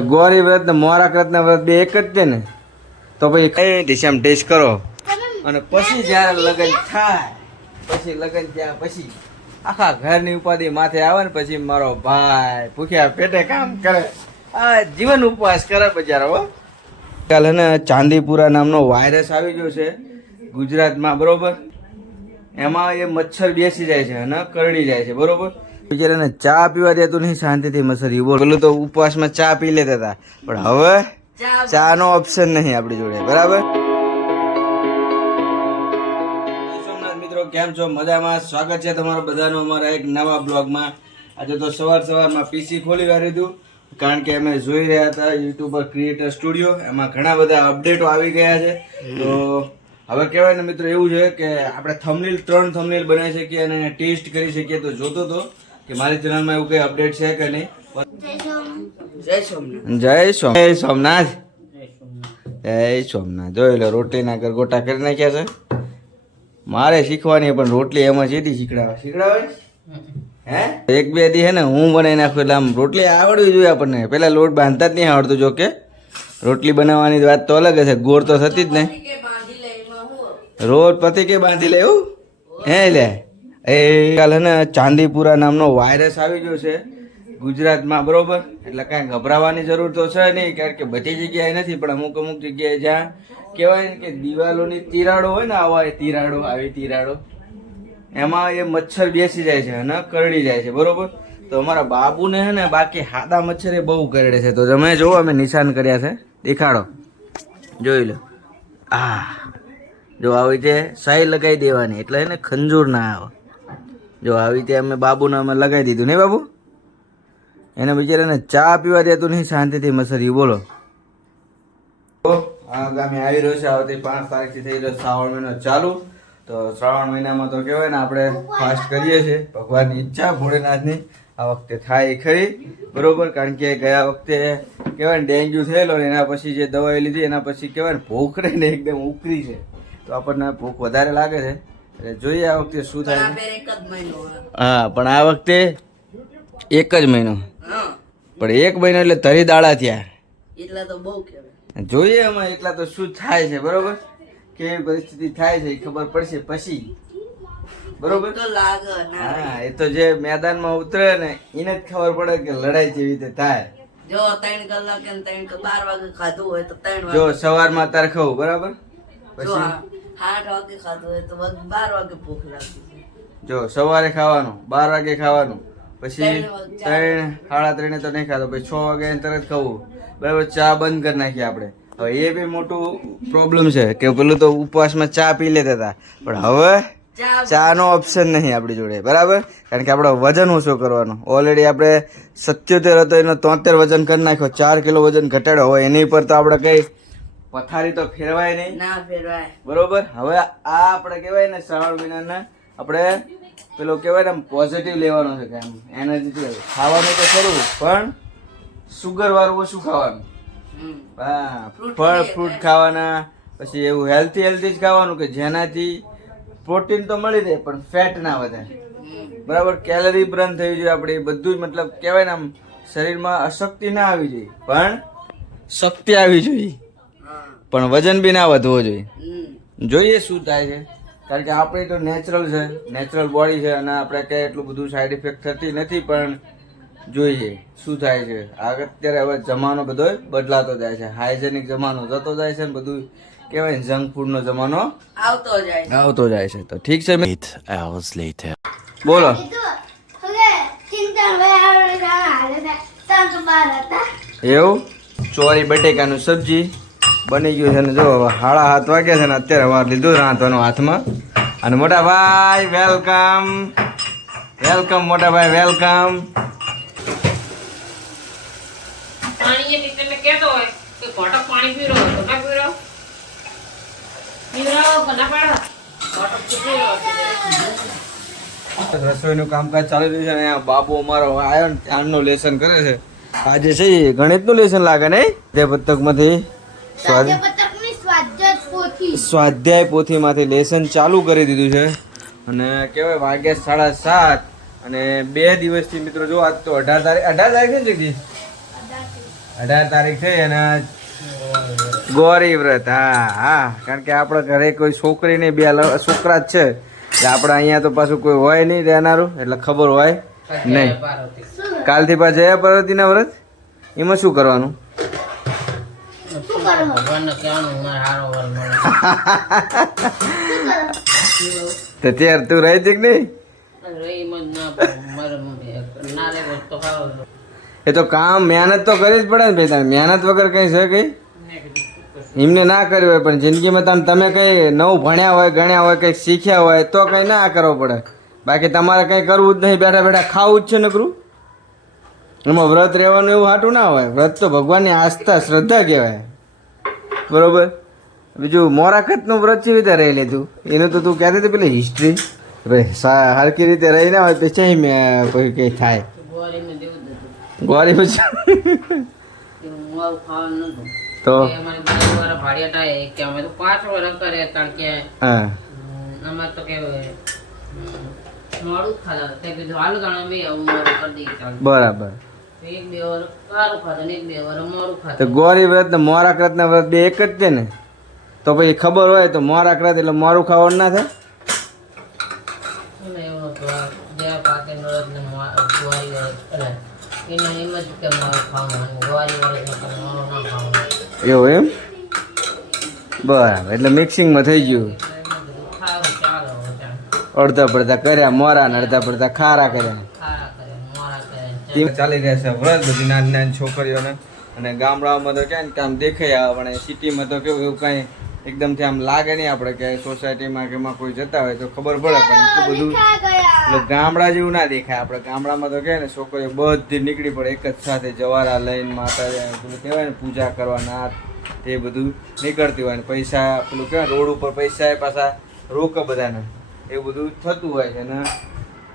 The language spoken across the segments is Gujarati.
ગોરી વ્રત ને મોરા વ્રત ના વ્રત બે એક જ છે ને? તો પછી કઈ ડીશ આમ ટેસ્ટ કરો. અને પછી જ્યારે લગ્ન થાય, પછી લગ્ન થયા પછી આખા ઘરની ઉપાધિ માથે આવે ને પછી મારો ભાઈ ભૂખ્યા પેટે કામ કરે. આ જીવન ઉપવાસ કરે બચારો હો. કાલે ને ચાંદીપુરા નામનો વાયરસ આવી ગયો છે ગુજરાતમાં, બરોબર? એમાં એ મચ્છર બેસી જાય છે અને કરડી જાય છે, બરોબર? બિચારાને ચા પીવા દેતું નહીં, શાંતિથી મસરી બોલ, પેલું તો ઉપવાસમાં ચા પી લેતા હતા. પણ હવે ચા નો ઓપ્શન નહીં આપણી જોડે, બરાબર? મિત્રો, કેમ છો? મજામાં? સ્વાગત છે તમારા બધાનું અમારા એક નવા બ્લોગમાં. આજે તો સવાર સવારમાં પીસી ખોલી વાળી હતું કારણ કે અમે જોઈ રહ્યા હતા યુટ્યુબર ક્રિએટર સ્ટુડિયો એમાં ઘણા બધા અપડેટો આવી ગયા છે. તો હવે કહેવાય ને મિત્રો એવું છે કે આપણે થમનીલ ત્રણ થમનીલ બનાવી શકીએ અને ટેસ્ટ કરી શકીએ. તો જોતો તો કે મારી ચેનલમાં એવું કંઈ અપડેટ છે કે નહીં? જય સોમનાથ. જય સોમ જય સોમનાથ. જય સોમનાથ. જોઈ લો રોટલીના ગરગોટા કરી નાખ્યા છે. મારે શીખવાની પણ રોટલી એમાં સીધી શીખડાવે. શીખડાવે? હે? એક બે દી હે ને હું બનાવી નાખું એટલે આમ રોટલી આવડવી જોઈએ આપણને. પેલા લોટ બાંધતા જ નહીં આવડતું જો કે. રોટલી બનાવવાની વાત તો અલગ હશે. ગોળ તો થતી જ નહીં. કે બાંધી લે એમાં હું રોજ પતિ કે બાંધી લે એવું? હે લે. એ કાલે ને ચાંદીપુરા નામનો વાયરસ આવી ગયો છે ગુજરાતમાં, બરોબર? એટલે કાંઈ ગભરાવાની જરૂર તો છે નહીં, કારણ કે બધી જગ્યાએ નથી, પણ અમુક અમુક જગ્યાએ જ્યાં કહેવાય ને કે દિવાલોની તિરાડો હોય ને, આવા એ તિરાડો, આવી તિરાડો, એમાં એ મચ્છર બેસી જાય છે અને કરડી જાય છે, બરોબર? તો અમારા બાબુને હે ને, બાકી હાદા મચ્છર એ બહુ કરડે છે. તો તમે જુઓ અમે નિશાન કર્યા છે. દેખાડો. જોઈ લો. આ. જો આવી રીતે સાઈ લગાવી દેવાની, એટલે એને ખંજૂર ના આવે. જો આવી રીતે અમે બાબુને અમે લગાવી દીધું. નહીં બાબુ? એને બિચારાને ચા પીવા દેતું નહીં, શાંતિથી મસરી બોલો. આ ગામે આવી રહ્યો છે આવતી પાંચ તારીખથી થઈ રહ્યો શ્રાવણ મહિનો ચાલુ. તો શ્રાવણ મહિનામાં તો કહેવાય ને, આપણે ફાસ્ટ કરીએ છીએ. ભગવાનની ઈચ્છા, ભોળેનાથની. આ વખતે થાય એ ખરી. બરોબર, કારણ કે ગયા વખતે કહેવાય ને, ડેન્ગ્યુ થયેલો ને, એના પછી જે દવાઈ લીધી, એના પછી કહેવાય ને ભૂખ રહીને એકદમ ઉકરી છે. તો આપણને ભૂખ વધારે લાગે છે. એટલે જોઈએ આ વખતે શું થાય. હા પણ આ વખતે એક જ મહિનો. પણ એક મહિનો એટલે તરી દાડા થયા. એટલા તો બહુ જોઈએ એમાં એટલા તો શું થાય છે બરોબર? કેવી પરિસ્થિતિ થાય છે ખબર પડશે પછી. બરોબર? તો લાગે હા એ તો જે મેદાનમાં ઉતરે ને એને જ ખબર પડે કે લડાઈ કેવી રીતે થાય. જો ત્રણ કલાક ત્રણ બાર વાગે ખાધું હોય તો ત્રણ જો સવારમાં તાર ખાવું બરાબર પછી? આઠ વાગે ખાધું હોય તો બાર વાગે ભૂખ લાગતી જો સવારે ખાવાનું બાર વાગે ખાવાનું. પછી ત્રણ સાડા ત્રણે તો નહીં ખાતો પછી છ વાગે તરત ખાવું. બરાબર ચા બંધ કરી નાખીએ આપણે. હવે એ બી મોટું પ્રોબ્લેમ છે કે પેલું તો ઉપવાસમાં ચા પી લેતા હતા. પણ હવે ચા ચા ઓપ્શન નહીં આપણી જોડે. બરાબર? કારણ કે આપણે વજન ઓછો કરવાનો. ઓલરેડી આપણે સત્યોતેર હતો એનો તોતેર વજન કરી નાખ્યો. ચાર કિલો વજન ઘટાડ્યો. હોય એની પર તો આપણે કઈ પથારી તો ફેરવાય નહીં. ના ફેરવાય. બરોબર? હવે આ આપણે કહેવાય ને શ્રાવણ મહિનાના આપણે પેલો કહેવાય ને પોઝિટિવ લેવાનો છે કે આમ એનર્જી ખાવાનું તો ખરું પણ સુગર વાળું ઓછું ખાવાનું. હા ફળ ફ્રૂટ ખાવાના પછી એવું હેલ્ધી હેલ્ધી જ ખાવાનું કે જેનાથી પ્રોટીન તો મળી રહે પણ ફેટ ના વધે. બરાબર? કેલરી બર્ન થવી જોઈએ આપણે બધું જ મતલબ કહેવાય ને આમ શરીરમાં અશક્તિ ના આવી જોઈએ પણ શક્તિ આવી જોઈએ. પણ વજન બી ના વધવો જોઈએ. જોઈએ શું થાય છે. કારણ કે આપણે તો નેચરલ છે નેચરલ બોડી છે અને આપણે કંઈ એટલું બધું સાઈડ ઇફેક્ટ થતી નથી પણ જોઈએ શું થાય છે. અત્યારે હવે જમાનો બધો બદલાતો જાય છે. હાઇજેનિક જમાનો જતો જાય છે ને બધું કહેવાય ને જંક ફૂડનો જમાનો આવતો જાય છે. આવતો જાય છે. તો ઠીક છે? Eight hours later. બોલો. એવું? ચોરી બટેકાનું સબ્જી? બની ગયું છે ને જો હાડા હાથ વાગ્યા છે ને અત્યારે વાર લીધું રાંધવાનું હાથમાં. અને મોટા ભાઈ વેલકમ. વેલકમ મોટા ભાઈ વેલકમ. રસોઈનું કામકાજ ચાલી રહ્યું છે અને બાબુ અમારો આવ્યો ને લેસન કરે છે. આજે છે ગણિતનું લેસન લાગે નહીં? તે પુસ્તકમાંથી સ્વાધ્યાય સ્વાધ્યાય પોથીમાંથી લેસન ચાલુ કરી દીધું છે. અને કહેવાય વાગ્યા સાડા સાત. અને બે દિવસથી મિત્રો જો આજ તો અઢાર તારીખ અઢાર તારીખ છે જગદીશ? અઢાર તારીખ છે અને ગૌરી વ્રત. હા હા. કારણ કે આપણા ઘરે કોઈ છોકરી નહીં બે છોકરા જ છે. એટલે આપણે અહીંયા તો પાછું કોઈ હોય નહીં રહેનારું એટલે ખબર હોય નહીં. કાલથી પાછા જયા પાર્વતીના વ્રત? એમાં શું કરવાનું? ભગવાનને કહેવાનું મારે હારો વર મળે તો ત્યારે તું રહી છે કે નહીં? રહી મત ના પડે. મારે ના રે તો ખાવ એ તો કામ મહેનત તો કરવી જ પડે ને ભાઈ તારે મહેનત વગર કઈ છે કઈ? એમને ના કર્યું હોય પણ જિંદગીમાં તમે તમે કંઈ નવું ભણ્યા હોય ગણ્યા હોય કંઈક શીખ્યા હોય તો કંઈ ના કરવો પડે. બાકી તમારે કંઈ કરવું જ નહીં બેઠા બેઠા ખાવું જ છે નકરું. એમાં વ્રત રહેવાનું એવું હાટું ના હોય. વ્રત તો ભગવાનની આસ્થા શ્રદ્ધા કહેવાય. બરોબર? બીજું મોરાખતનું વ્રત કેવી રીતે રહી લીધું? એનું તો તું કહેતી હતી પેલી હિસ્ટ્રી હરકી રીતે રહી ના હોય પછી મેં પછી કંઈ થાય. ગોરી તો? બરાબર. તો ગોરી વ્રત ને મોરાક વ્રત ના વ્રત બે એક જ છે ને? તો પછી ખબર હોય તો મોરાક્રત એટલે મોરું ખાવાનું ના થાય? એવું એમ બરાબર એટલે મિક્સિંગમાં થઈ ગયું. અડધા પડધા કર્યા મોરા ને અડધા પડધા ખારા કર્યા ખારા કરે મોડા કરે તેમ ચાલી રહ્યા છે વ્રત, બધી નાની નાની છોકરીઓને. અને ગામડાઓમાં તો ક્યાં કામ દેખાય આવે, પણ સિટીમાં તો કેવું, એવું કાંઈ એકદમથી આમ લાગે નહીં આપણે કે સોસાયટીમાં કે એમાં કોઈ જતા હોય તો ખબર પડે, પણ એટલું બધું એટલે ગામડા જેવું ના દેખાય. આપણે ગામડામાં તો કહે ને, છોકરીઓ બધી નીકળી પડે, એક જ સાથે જવારા લઈને માતા પેલું કહેવાય ને, પૂજા કરવાના તે બધું નીકળતી હોય ને, પૈસા પેલું કહેવાય રોડ ઉપર પૈસા એ પાછા રોક બધાને. એવું બધું થતું હોય છે ને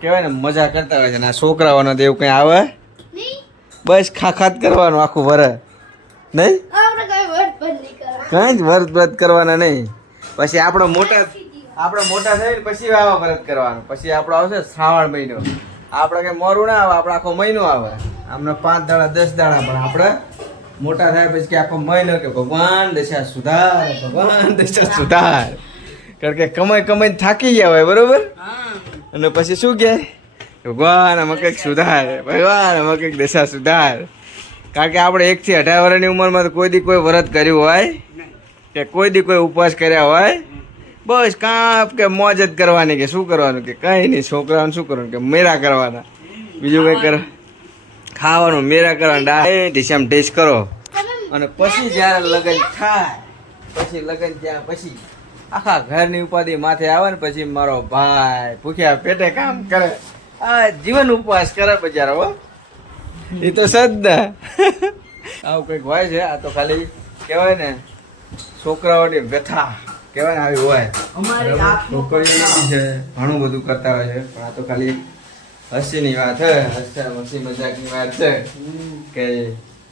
કહેવાય ને મજા કરતા હોય છે ને આ છોકરાઓનો તો એવું કંઈ આવે? બસ ખાખાત કરવાનું આખું વર નહીં? કંઈ જ વ્રત વ્રત કરવાના નહીં. પછી આપણો મોટા આપણે મોટા થાય ને પછી આવા વ્રત કરવાનું. પછી આપણો આવશે શ્રાવણ મહિનો. આપણે કંઈ મોરું ના આવે આપણે આખો મહિનો આવે. આમને પાંચ દાડા દસ દાડા પણ આપણે મોટા થાય પછી કે આખો મહિનો કે ભગવાન દશા સુધાર ભગવાન દશા સુધાર. કારણ કે કમાઈ કમાઈ થાકી ગયા હોય બરોબર? અને પછી શું કહે ભગવાન આમાં કંઈક સુધાર. ભગવાન આમાં કંઈક દશા સુધાર. કારણ કે આપણે એકથી અઢાર વર્ષની ઉંમરમાં કોઈ દી કોઈ વ્રત કર્યું હોય કે કોઈ દી કોઈ ઉપવાસ કર્યા હોય બસ કાંપ કે મોજ જ કરવાની કે શું કરવાનું? કે કંઈ નહીં છોકરાઓને શું કરવાનું? કે મેરા કરવાના. બીજું કંઈ કર? ખાવાનું મેરા કરવાના. ડા ઢીસામ ટેસ્ટ કરો. અને પછી જ્યારે લગ્ન થાય પછી લગ્ન ત્યાં પછી આખા ઘરની ઉપાધિ માથે આવે ને પછી મારો ભાઈ ભૂખ્યા પેટે કામ કરે. આ જીવન ઉપવાસ કરે બજારો હો. એ તો સદા આવું કંઈક હોય છે આ તો ખાલી કહેવાય ને છોકરાઓની વ્યથા. કહેવાય ને આવી હોય. છોકરીઓને બી છે ઘણું બધું કરતા હોય છે પણ આ તો ખાલી હસીની વાત હે હસતા હસી મજાકની વાત છે કે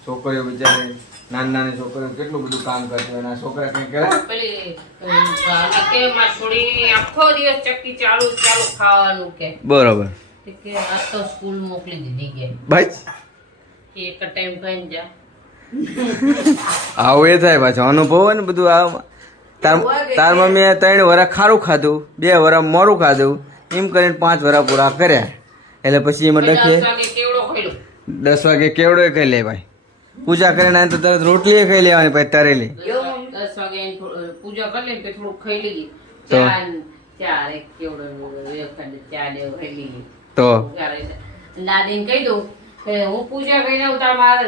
છોકરીઓ બિચારી નાની નાની છોકરીઓ કેટલું બધું કામ કરતી હોય છોકરા કઈ કરે આખો દિવસ ચક્કી ચાલુ ચાલુ ખાવાનું કે. બરોબર. કે આ તો સ્કૂલ મોકલી દીધી કે. બસ એક ટાઈમ ખાઈને જા. આવું એ થાય પાછું. અનુભવ હોય ને બધું આ તાર તાર મમ્મીએ ત્રણ વરા ખારું ખાધું બે વરા મોરું ખાધું એમ કરીને પાંચ વરા પૂરા કર્યા. એટલે પછી એમાં દસ લખીએ વાગે કેવડો ખાઈ દસ વાગે કેવડો ખાઈ લે ભાઈ. પૂજા કરીને આને તો તરત રોટલી ખાઈ લેવાની પછી તરેલી. દસ વાગે પૂજા કરી લે કે થોડુંક ખાઈ લીધી તો? ચા ચા ખાઈ દાદીને કહી દઉં કે હું પૂજા કરીને મારે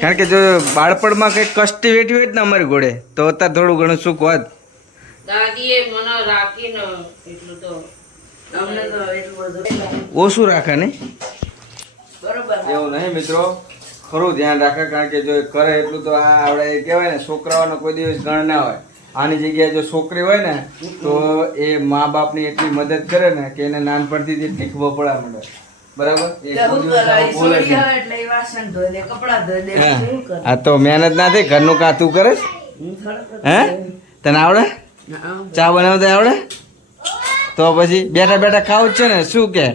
કારણ કે જો બાળપણમાં કઈ કષ્ટી વેઠવી હોય ને અમારી ઘોડે તો અત્યારે થોડું ઘણું સુખ હોત. દાદીએ મને રાખીને એટલું તો ઓછું રાખે ને? એવું નહીં મિત્રો. ખરું ધ્યાન રાખે કારણ કે જો કરે એટલું તો આ આપણે કહેવાય ને છોકરાઓનો કોઈ દિવસ ગણ ના હોય. આની જગ્યાએ જો છોકરી હોય ને તો એ મા બાપની એટલી મદદ કરે ને કે એને નાનપણથી જ એટલી ખબર પડવા બરાબર? આ તો મહેનત ના થઈ ઘરનું કાં તું કરે હે તને આવડે? ચા બનાવતા આવડે? તો પછી બેઠા બેઠા ખાવું જ છે ને શું કે?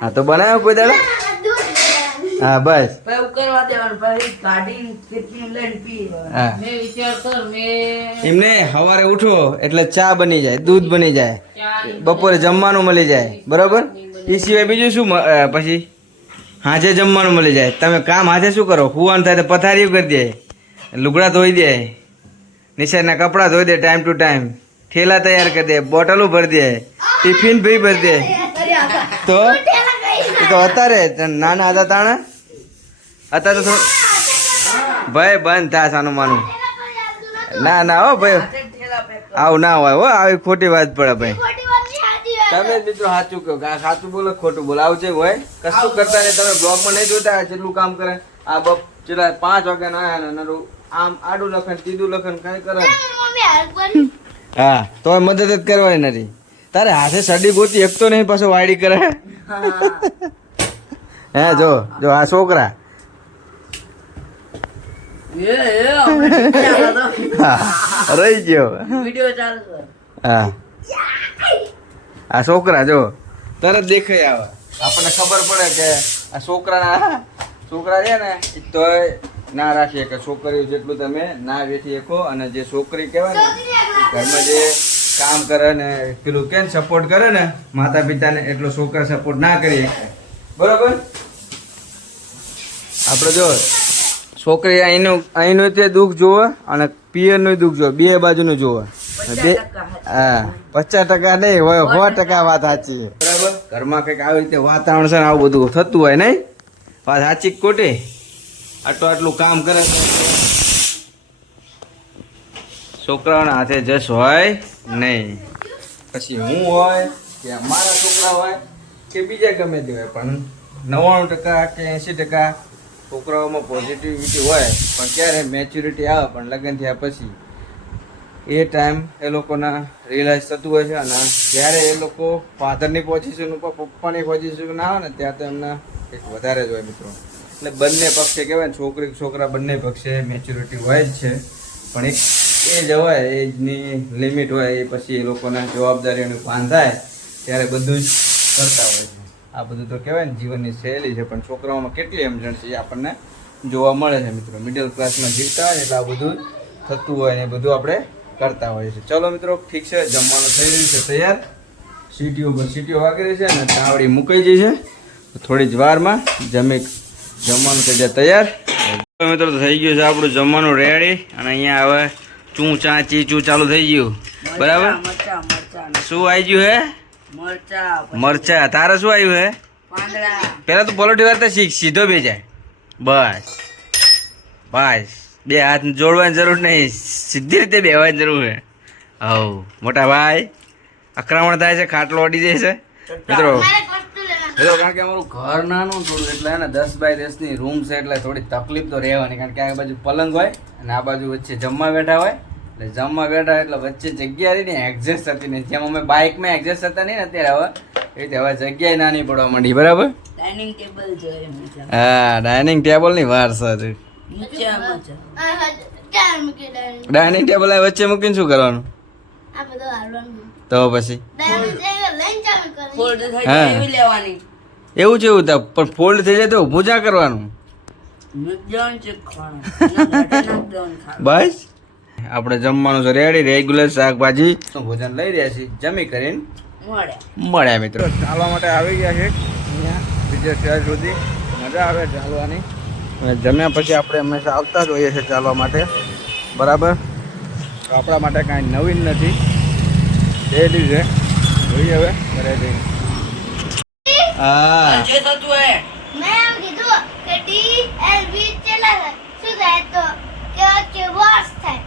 હા તો. બનાવ્યો કોઈ દાડો. હા બસ. એમને સવારે ઉઠો એટલે ચા બની જાય દૂધ બની જાય. બપોરે જમવાનું મળી જાય બરોબર? એ સિવાય બીજું શું પછી? હાજે જમવાનું મળી જાય. તમે કામ હાજે શું કરો? હુવાનું થાય તો પથારીઓ કરી દે લુગડા ધોઈ દે નિશાળના કપડાં ધોઈ દે ટાઈમ ટુ ટાઈમ ઠેલા તૈયાર કરી દે બોટલો ભરી દે ટિફિન ભી ભરી દે તો તો અત્યારે નાના હતા તાણા અત્યારે તો ભાઈ બંધ થાય સાનું માનું ના ના હો ભાઈ. આવું ના હોય હો આવી ખોટી વાત પડે ભાઈ. તમે મિત્રો સાચું કહો સાચું બોલો ખોટું બોલો, આવું છે હોય કશું કરતા નહીં, તમે બ્લોગમાં નહીં જોતા જેટલું કામ કરે આ બપ ચેલા પાંચ વાગ્યા ના આમ આડું લખન તીધું લખન, કઈ કરી. હા તો મદદ જ કરવાની નથી. તારે હાથે સડી ગોતી એક તો નહીં પાછો વાયડી કરે. હે. જો જો આ છોકરા. રહી ગયો. હા. આ છોકરા જો તરત દેખાય આવે. આપણને ખબર પડે કે આ છોકરાના છોકરા છે ને તો તોય ના રાખીએ કે છોકરીઓ જેટલું તમે ના વેઠી શકો અને જે છોકરી કહેવાય ને ઘરમાં જે કામ કરે ને પેલું કેમ સપોર્ટ કરે ને માતા પિતાને એટલો છોકરા સપોર્ટ ના કરી શકે. બરોબર? આપણે જો છોકરી અહીંનું અહીંનું તે દુઃખ જોવે અને પિયરનું દુઃખ જોવે બે બાજુનું જોવે બે હા પચાસ ટકા નહીં હોય સો ટકા. વાત સાચી બરાબર ઘરમાં કંઈક આવી રીતે વાતાવરણ છે ને આવું બધું થતું હોય નહીં? વાત સાચી ખોટી? આટલું આટલું કામ કરે છોકરાઓના હાથે જશ હોય નહીં. પછી હું હોય કે મારા છોકરા હોય કે બીજા ગમે તે હોય, પણ નવ્વાણું ટકા કે એંસી ટકા છોકરાઓમાં પોઝિટિવિટી હોય, પણ ક્યારે મેચ્યુરિટી આવે, પણ લગ્ન થયા પછી એ ટાઈમ એ લોકોના રિયલાઇઝ થતું હોય છે અને જ્યારે એ લોકો ફાધરની પોઝિશન ઉપર, પપ્પાની પોઝિશન આવે ને, ત્યાં તો એમના એક વધારે જ હોય મિત્રો. એટલે બંને પક્ષે કહેવાય ને, છોકરી છોકરા બંને પક્ષે મેચ્યુરિટી હોય જ છે. પણ એક એજ હોય એજની લિમિટ હોય, એ પછી એ લોકોના જવાબદારીઓનું ભાન થાય ત્યારે બધું જ કરતા હોય છે. આ બધું તો કહેવાય ને, જીવનની શૈલી છે, પણ છોકરાઓમાં કેટલી સમજણ આપણને જોવા મળે છે મિત્રો. મિડલ ક્લાસમાં જીવતા હોય એટલે આ બધું થતું હોય ને બધું આપણે કરતા હોય છે ચલો મિત્રો, ઠીક છે, જમવાનું થઈ રહ્યું છે, તૈયાર. સીટીઓ પર સીટીઓ વાગી રહી છે અને તાવડી મુકાઈ જઈ છે. થોડી જ વારમાં જમી જમવાનું થઈ જાય તૈયાર. મિત્રો તો થઈ ગયું છે આપણું જમવાનું રેડી અને અહીંયા હવે ચૂં ચા ચીચું ચાલુ થઈ ગયું. બરાબર? મરચા મરચા. શું આવી ગયું હે? મરચા તારે શું આવ્યું હે? પાંદડા. પેલા તો પલોઠી વાર તો શીખ સીધો બે જાય. બસ. બસ. બે હાથ જોડવાની જરૂર નહીં. સીધી રીતે બેવાની જરૂર છે. હવ. મોટા ભાઈ અક્રમણ થાય છે ખાટલો અડી જાય છે. મિત્રો મિત્રો કારણ કે અમારું ઘર નાનું થોડું એટલે ને દસ બાય દસની રૂમ છે એટલે થોડી તકલીફ તો રહેવાની. કારણ કે આ બાજુ પલંગ હોય અને આ બાજુ વચ્ચે જમવા બેઠા હોય. એટલે જમવા બેઠા એટલે વચ્ચે જગ્યા રહી ને એડજસ્ટ થતી નહીં. જેમ અમે બાઇકમાં એડજસ્ટ થતા નહીં ને અત્યારે હવે એ રીતે હવે જગ્યાએ નાની પડવા માંડી. બરાબર? ડાઇનિંગ ટેબલ જોઈએ હા ડાઇનિંગ ટેબલની વાર છે. ડાઇનિંગ ટેબલ આ વચ્ચે મૂકીને શું કરવાનું? આ બધું હાલવાનું. તો પછી? એવી લેવાની. એવું છે એવું તો પણ ફોલ્ડ થઈ જાય તો ઊભું ચા કરવાનું. બસ. આપણે જમવાનું છે રેડી રેગ્યુલર શાકભાજી. ભોજન લઈ રહ્યા છીએ. જમી કરીને મળ્યા. મિત્રો. ચાલવા માટે આવી ગયા છે. અહીંયા બીજે શહેર સુધી મજા આવે ચાલવાની. અને જમ્યા પછી આપણે હંમેશા આવતા જ હોઈએ છીએ ચાલવા માટે. બરાબર? તો આપણા માટે કાંઈ નવીન નથી. ડેલી છે. જોઈએ હવે. ઘરે જઈને હા જે થતું હે મેં એમ કીધું કે DLV ચેલા થાય. શું થાય તો? કે કે વર્ષ થાય.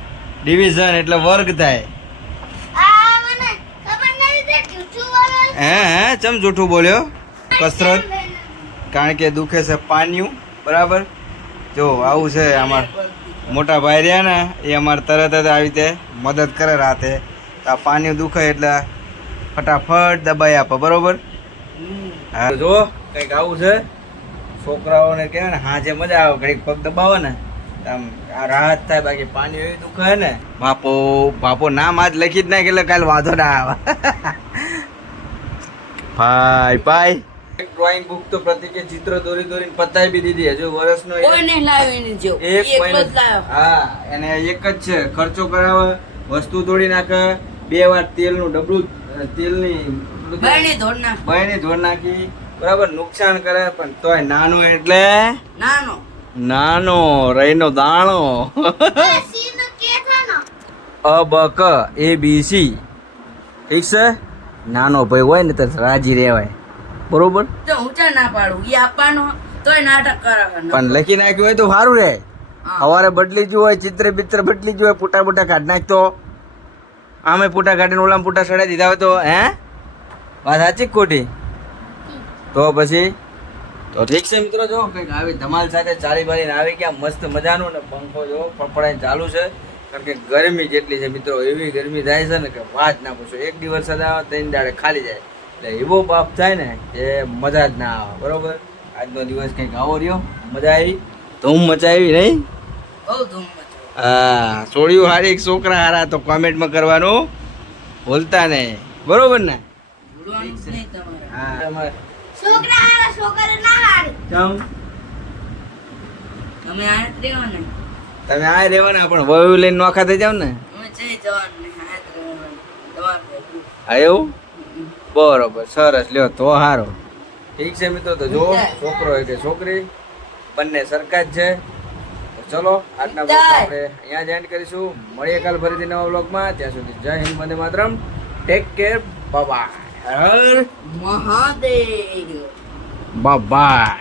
ડિવિઝન એટલે વર્ગ થાય. આ મને ખબર નથી તે જૂઠું બોલે હે હે ચમ જૂઠું બોલ્યો? કસરત. કારણ કે દુખે છે પાન્યું બરાબર? જો આવું છે અમાર મોટા ભાઈ રહ્યા ને એ અમારે તરત જ આવી રીતે મદદ કરે રાતે. આ પાણી દુખે એટલે ફટાફટ દબાઈ આપે બરોબર? હા. જો કંઈક આવું છે. છોકરાઓને કહેવાય ને હા જે મજા આવે. ઘડીક પગ દબાવે ને આમ આ રાહત થાય બાકી પાણી એવી દુખે ને. બાપો બાપો નામ આજ લખી જ નાખે એટલે કાલ વાંધો ના આવે. ભાઈ ભાઈ. ડ્રોઈંગ બુક તો પ્રતિકે ચિત્ર દોરી દોરીને પતાવી બી દીધી. હજુ વર્ષનો એક- લાવીને જો. એક એક મહિનો. હા એને એક જ છે. ખર્ચો કરાવે વસ્તુ તોડી નાખે બે વાર તેલનું ડબલું તેલની નાખ. બહેની ધોળ નાખી. બરાબર નુકસાન કરે પણ તોય નાનો એટલે નાનો. નાનો રહીનો દાણો. અ બ ક એ બી સી. ઠીક છે? નાનો ભાઈ હોય ને તો રાજી રહેવાય. બરોબર? તો ઊંચા ના પાડું એ આપવાનો તોય નાટક કરવાનો પણ લખી નાખ્યું હોય તો સારું રહે. સવારે બદલી જ હોય ચિત્ર બિત્ર બદલી જ હોય પૂટા બૂટા કાઢ નાખતો. આમે પૂટા કાઢીને ઓલામ પૂટા ચડાવી દીધા હોય તો, હે? વાત સાચી ખોટી? તો પછી? તો ઠીક છે મિત્રો, જો કંઈક આવી ધમાલ સાથે ચાલી બાલીને આવી ગયા, મસ્ત મજાનું ને પંખો જો ફફડાઈને ચાલુ છે. કારણ કે ગરમી જેટલી છે મિત્રો, એવી ગરમી થાય છે ને કે વાત ના પૂછો. એક દિવસ સાથે આવે ત્રણ દાડે ખાલી જાય. એટલે એવો બાપ થાય ને કે મજા જ ના આવે, બરોબર? આજનો દિવસ કંઈક આવો રહ્યો, મજા આવી. ધૂમ મચાવી નહીં? બહુ ધૂમ. હા છોડ્યું હારે એક છોકરા હારા તો કોમેન્ટમાં કરવાનું બોલતા નહીં. બરોબર ને? ભૂલવાનું જ નહીં તમારે. હા તમારે. છોકરા હારા છોકરા ના હારી. ચમ તમે આ જ રહ્યો ને તમે આ રહેવાના પણ વયુ લઈને નોખા થઈ જાવ ને? એવું? બરોબર સરસ. લ્યો તો સારો ઠીક છે મિત્રો તો જો છોકરો કે છોકરી બંને સરખા જ છે. ચલો આજના બ્લોગ આપણે અહીંયા જ એન્ડ કરીશું. મળીએ કાલ ફરીથી નવા બ્લોગમાં ત્યાં સુધી જય Hind Vande Mataram. Take care bye હર મહાદેવ. Bye bye